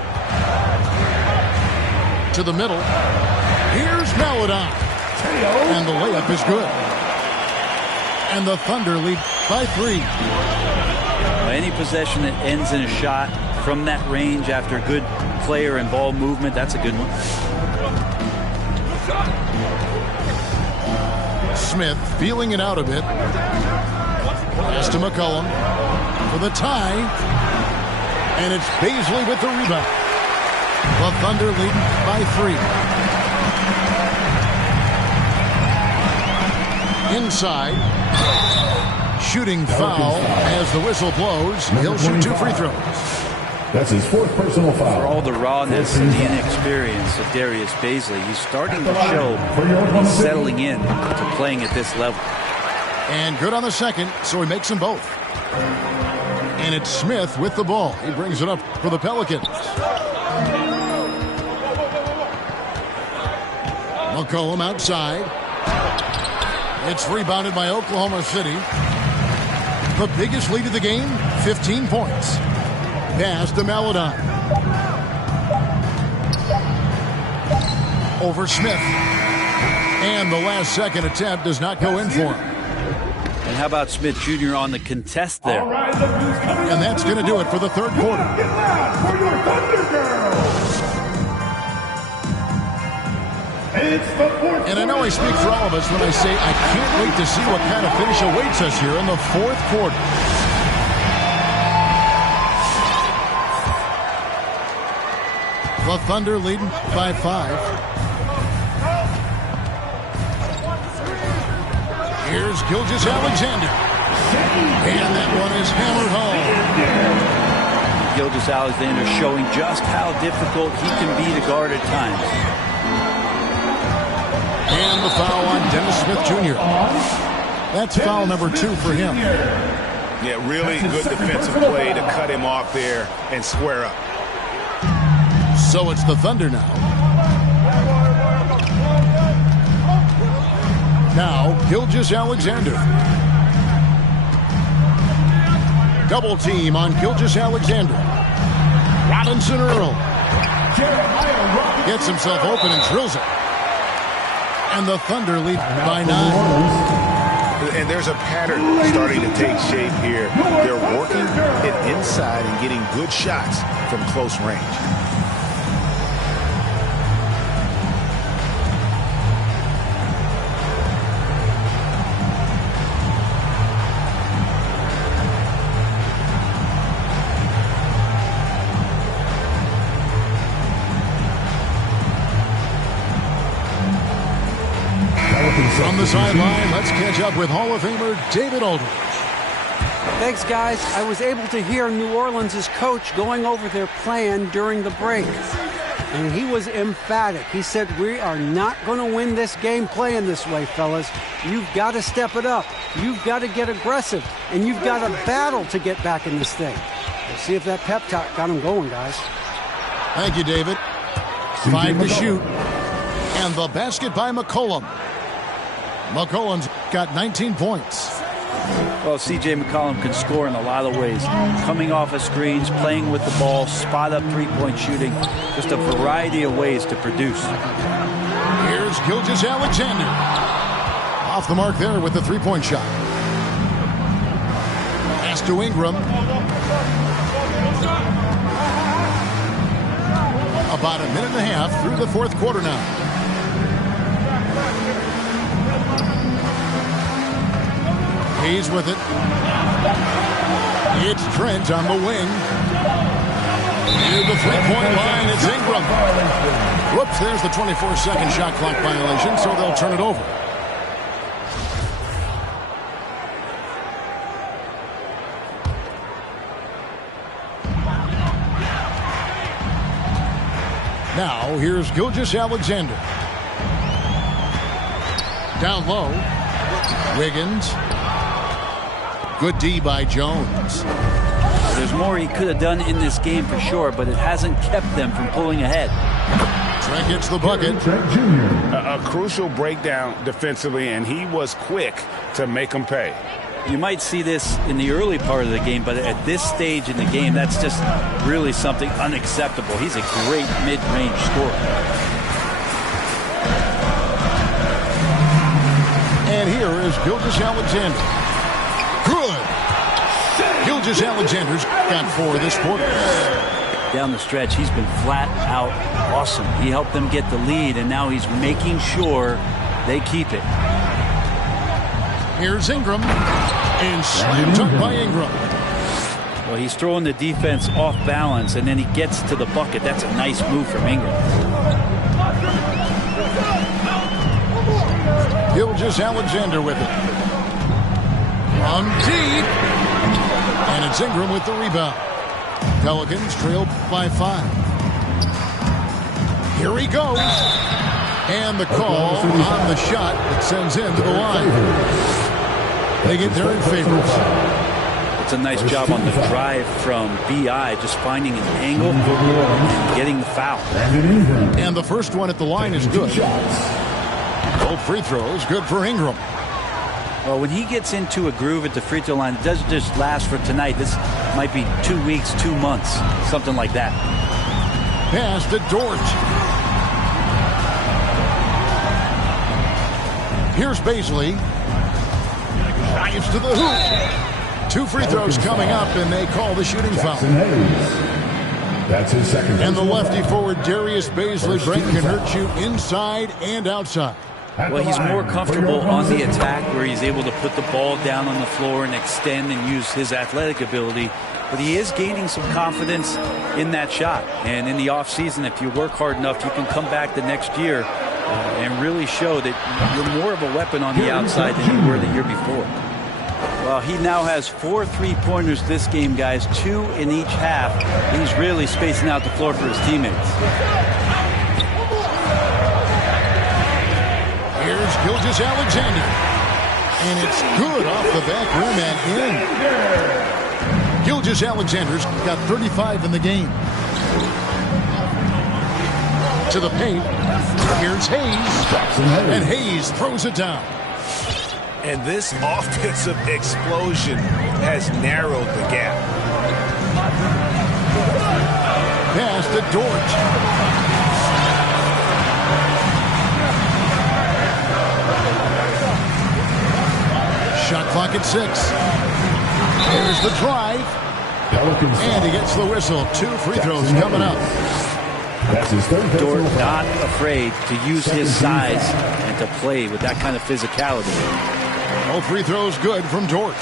To the middle. Here's Melodon. And the layup is good. And the Thunder lead by 3. Any possession that ends in a shot from that range after good player and ball movement, that's a good one. Smith feeling it out a bit. Pass to McCollum for the tie. And it's Baisley with the rebound. The Thunder leading by 3. Inside. Shooting foul as the whistle blows. He'll shoot 2 free throws. That's his 4th personal foul. For all the rawness and the inexperience of Darius Baisley, he's starting to show he's settling in to playing at this level. And good on the second, so he makes them both. And it's Smith with the ball. He brings it up for the Pelicans. McCollum outside. It's rebounded by Oklahoma City. The biggest lead of the game, 15 points. Pass to Maladon. Over Smith. And the last second attempt does not go in for him. And how about Smith Jr. on the contest there? And that's going to do it for the third quarter. Get loud for your Thunder Girls. It's the 4th. And I know I speak for all of us when I say I can't wait to see what kind of finish awaits us here in the fourth quarter. The Thunder leading by 5. Here's Gilgeous-Alexander. And that one is hammered home. Gilgeous-Alexander showing just how difficult he can be to guard at times. And the foul on Dennis Smith Jr. That's foul number 2 for him. Yeah, really good defensive play to cut him off there and square up. So it's the Thunder now. Now, Gilgeous-Alexander. Double team on Gilgeous-Alexander. Robinson Earl. Gets himself open and drills it. And the Thunder lead by 9. And there's a pattern starting to take shape here. They're working it inside and getting good shots from close range. From the sideline, let's catch up with Hall of Famer David Aldridge. Thanks, guys. I was able to hear New Orleans' coach going over their plan during the break. And he was emphatic. He said, we are not going to win this game playing this way, fellas. You've got to step it up. You've got to get aggressive. And you've got to battle to get back in this thing. We'll see if that pep talk got him going, guys. Thank you, David. 5 to shoot. And the basket by McCollum. McCollum's got 19 points. Well, C.J. McCollum can score in a lot of ways. Coming off of screens, playing with the ball, spot-up three-point shooting. Just a variety of ways to produce. Here's Gilgeous-Alexander. Off the mark there with the three-point shot. Pass to Ingram. About a minute and a half through the fourth quarter now. He's with it. It's Trent on the wing. Near the three-point line, it's Ingram. Whoops, there's the 24-second shot clock violation, so they'll turn it over. Now, here's Gilgeous-Alexander. Down low. Wiggins. Good D by Jones. There's more he could have done in this game for sure, but it hasn't kept them from pulling ahead. Trent gets the bucket. A crucial breakdown defensively, and he was quick to make them pay. You might see this in the early part of the game, but at this stage in the game, that's just really something unacceptable. He's a great mid-range scorer. And here is Gilgeous-Alexander. Good. Gilgeous-Alexander's got 4 this quarter. Down the stretch, he's been flat out awesome. He helped them get the lead, and now he's making sure they keep it. Here's Ingram. And slam dunk by Ingram. Well, he's throwing the defense off balance, and then he gets to the bucket. That's a nice move from Ingram. Gilgeous-Alexander with it. From deep. And it's Ingram with the rebound. Pelicans trail by 5. Here he goes. And the call on the shot that sends him to the line. They get there in favor. It's a nice job on the drive from B.I., just finding an angle and getting the foul. And the first one at the line is good. Both free throws, good for Ingram. Well, when he gets into a groove at the free throw line, it doesn't just last for tonight. This might be 2 weeks, 2 months, something like that. Pass to Dort. Here's Baisley. Drives to the hoop. 2 free throws coming up, and they call the shooting foul. That's his second. And the lefty forward, Darius Baisley, Brent, can hurt you inside and outside. Well, he's more comfortable on the attack where he's able to put the ball down on the floor and extend and use his athletic ability. But he is gaining some confidence in that shot. And in the offseason, if you work hard enough, you can come back the next year and really show that you're more of a weapon on the outside than you were the year before. Well, he now has 4 3-pointers this game, guys, 2 in each half. He's really spacing out the floor for his teammates. Here's Gilgeous-Alexander. And it's good off the back rim and in. Gilgeous-Alexander's got 35 in the game. To the paint. Here's Hayes. And Hayes throws it down. And this offensive explosion has narrowed the gap. Pass to Dort. Shot clock at 6. Here's the drive. And he gets the whistle. 2 free throws coming up. Dort not afraid to use his size and to play with that kind of physicality. All free throws good from Dort.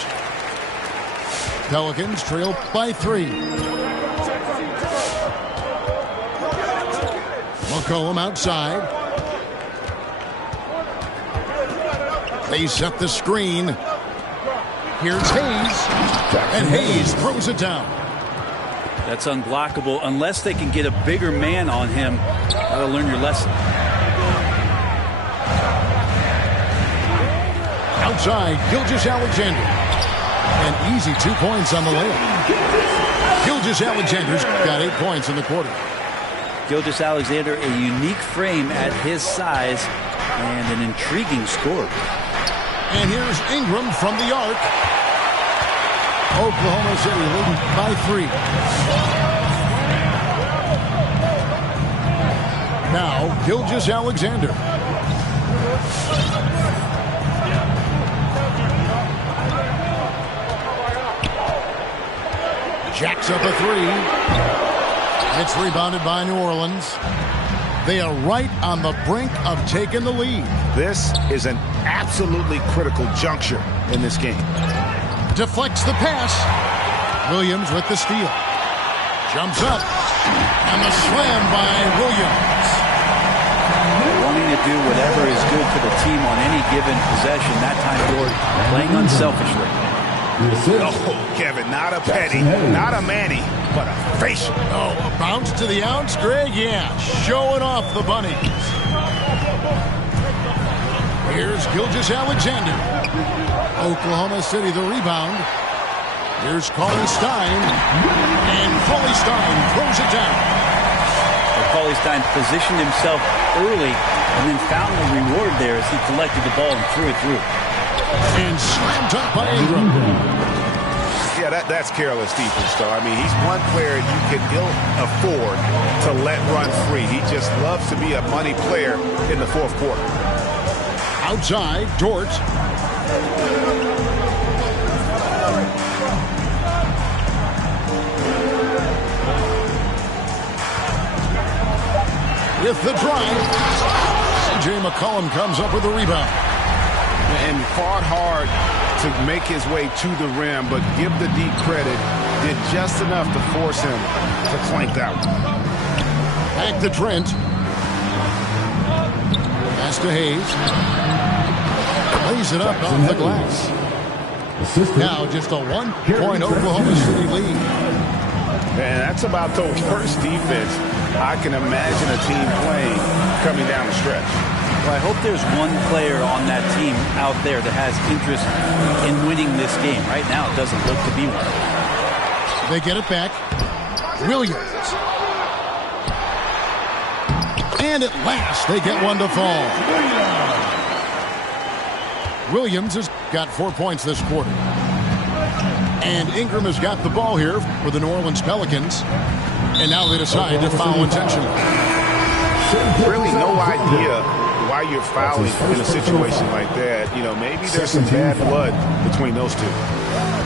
Pelicans trail by 3. McCollum outside. They set the screen. Here's Hayes. And Hayes throws it down. That's unblockable unless they can get a bigger man on him. That'll learn your lesson. Outside, Gilgeous-Alexander. And easy 2 points on the layup. Gilgeous-Alexander's got 8 points in the quarter. Gilgeous-Alexander, a unique frame at his size and an intriguing score. And here's Ingram from the arc. Oklahoma City leading by 3. Now, Gilgeous-Alexander. Jacks up a 3. It's rebounded by New Orleans. They are right on the brink of taking the lead. This is an absolutely critical juncture in this game. Deflects the pass. Williams with the steal. Jumps up. And the slam by Williams. Wanting to do whatever is good for the team on any given possession. That time, Dort playing unselfishly. Oh, Kevin, not a petty, not a Manny, but a facial. Oh, a bounce to the ounce, Greg? Yeah, showing off the bunnies. Here's Gilgeous-Alexander. Oklahoma City the rebound. Here's Cauley Stein. And Cauley Stein throws it down. Cauley Stein positioned himself early and then found the reward there as he collected the ball and threw it through. And slammed up by Ingram. Yeah, that's careless defense, though. I mean, he's one player you can ill afford to let run free. He just loves to be a money player in the fourth quarter. Outside, Dort. With the drive, C.J. McCollum comes up with the rebound. And fought hard to make his way to the rim, but give the D credit. did just enough to force him to clank that one. Back to Trent. Pass to Hayes. Lays it up off the glass. Now just a 1-point Oklahoma City lead. And that's about the worst defense I can imagine a team playing coming down the stretch. Well, I hope there's one player on that team out there that has interest in winning this game. Right now, it doesn't look to be one. They get it back. Williams. And at last, they get one to fall. Williams has got 4 points this quarter. And Ingram has got the ball here for the New Orleans Pelicans. And now they decide to foul intentionally. Really no idea why you're fouling in a situation like that. You know, maybe there's some bad blood between those two.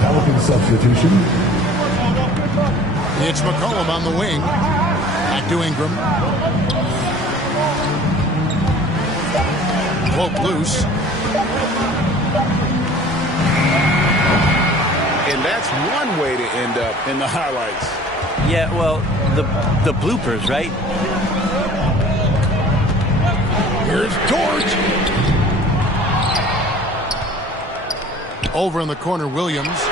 Pelican substitution. It's McCollum on the wing. Back to Ingram. Poke loose. And that's one way to end up in the highlights. Yeah, well, the bloopers, right? Here's George. Over in the corner, Williams.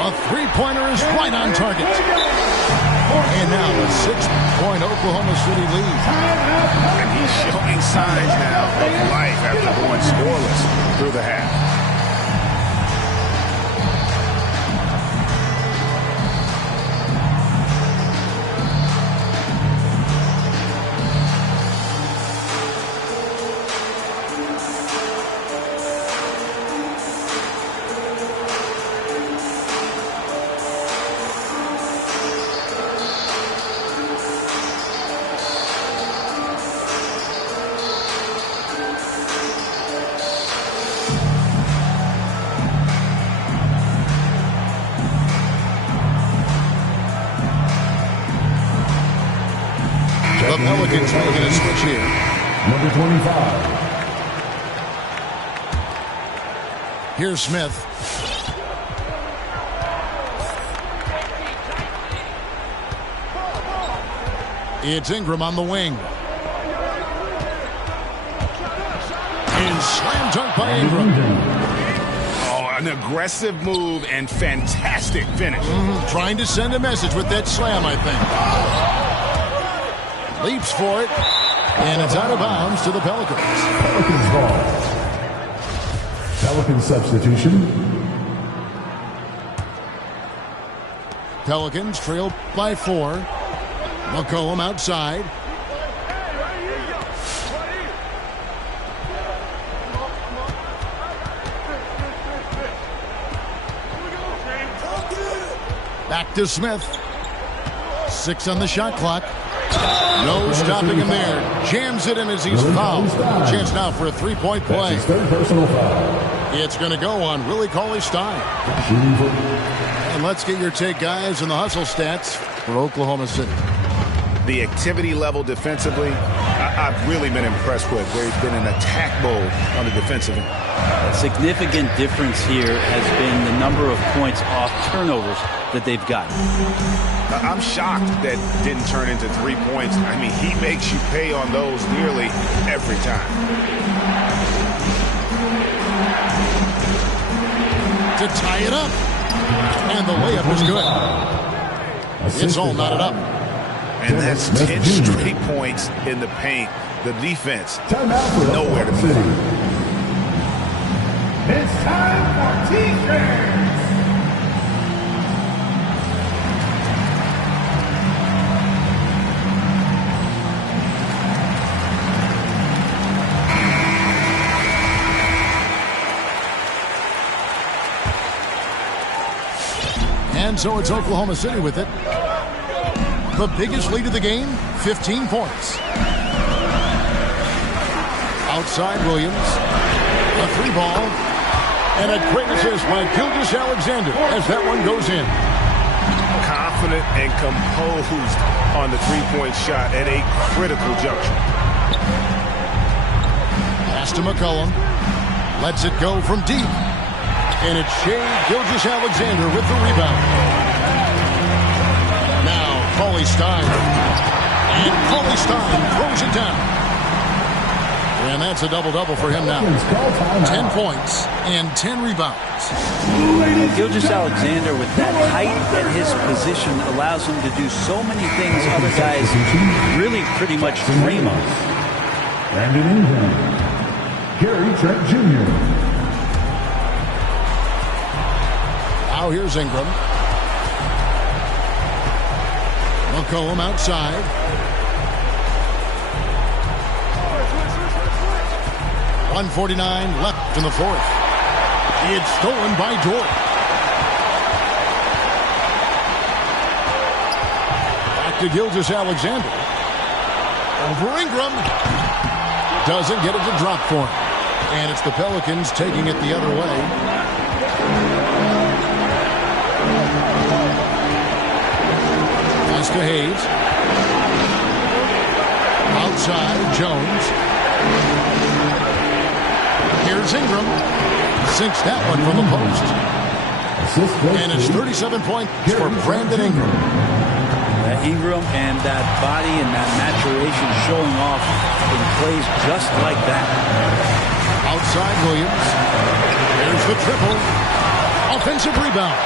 A three-pointer is right on target. And now a 6-point Oklahoma City lead. And he's showing signs now of life after going scoreless through the half. The Pelicans making a switch here. Number 25. Here's Smith. It's Ingram on the wing. And slam dunk by Ingram. Oh, an aggressive move and fantastic finish. Trying to send a message with that slam, I think. Leaps for it, and it's out of bounds to the Pelicans. Pelicans ball. Pelican substitution. Pelicans trail by 4. McCollum outside. Back to Smith. 6 on the shot clock. No stopping him there. Jams it in as he's fouled. Chance now for a three-point play. Third personal foul. It's going to go on Willie Cauley-Stein. And let's get your take, guys, on the hustle stats for Oklahoma City. The activity level defensively, I've really been impressed with. There's been an attack mode on the defensive end. A significant difference here has been the number of points off turnovers that they've gotten. I'm shocked that didn't turn into 3 points. I mean, he makes you pay on those nearly every time. To tie it up. And the layup is good. It's all knotted up. And that's 10 straight points in the paint. The defense, nowhere to be found. It's time for defense. And so it's Oklahoma City with it. The biggest lead of the game, 15 points. Outside Williams. A 3 ball. And a great assist by Gilgeous-Alexander as that one goes in. Confident and composed on the three-point shot at a critical juncture. Pass to McCollum. Lets it go from deep. And it's Shai Gilgeous-Alexander with the rebound. Cauley Stein. And Cauley Stein throws it down. And that's a double-double for him now. 10 points and 10 rebounds. Gilgeous-Alexander, with that height at his position, allows him to do so many things other guys really pretty much dream of. And in England, Gary Trent Jr. Now here's Ingram. McCollum outside. .149 left in the fourth. It's stolen by Dort. Back to Gilgeous-Alexander. Over Ingram. Doesn't get it to drop for him. And it's the Pelicans taking it the other way. Pass to Hayes. Outside, Jones. Here's Ingram. Sinks that one from the post. And it's 37 points for Brandon Ingram. Ingram and that body and that maturation showing off in plays just like that. Outside Williams. There's the triple. Offensive rebound.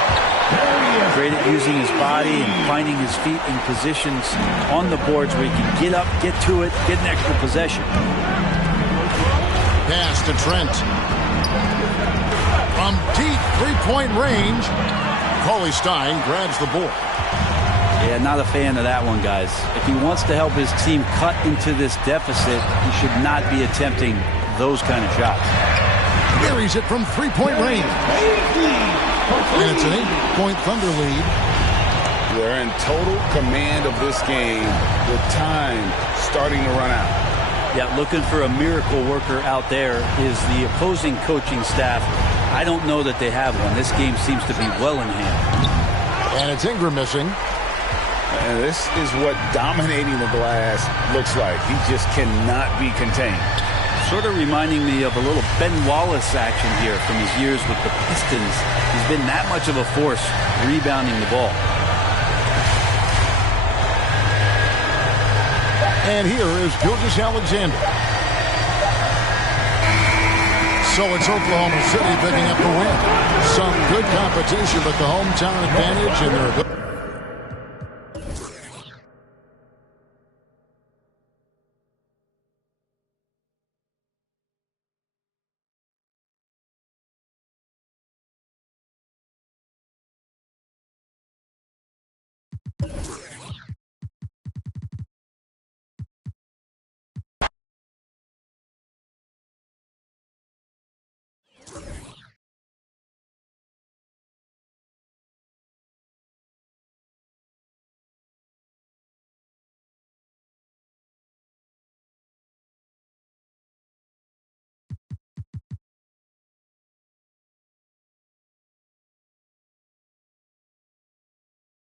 Great at using his body and finding his feet in positions on the boards where he can get up, get to it, get an extra possession. Pass to Trent. From deep three-point range, Cauley Stein grabs the board. Yeah, not a fan of that one, guys. If he wants to help his team cut into this deficit, he should not be attempting those kind of shots. Buries it from three-point range. And it's an 8-point Thunder lead. They're in total command of this game with time starting to run out. Yeah, looking for a miracle worker out there is the opposing coaching staff. I don't know that they have one. This game seems to be well in hand. And it's Ingram missing. And this is what dominating the glass looks like. He just cannot be contained. Sort of reminding me of a little Ben Wallace action here from his years with the Pistons. He's been that much of a force rebounding the ball. And here is Gilgeous-Alexander. So it's Oklahoma City picking up the win. Some good competition, but the hometown advantage and their ability.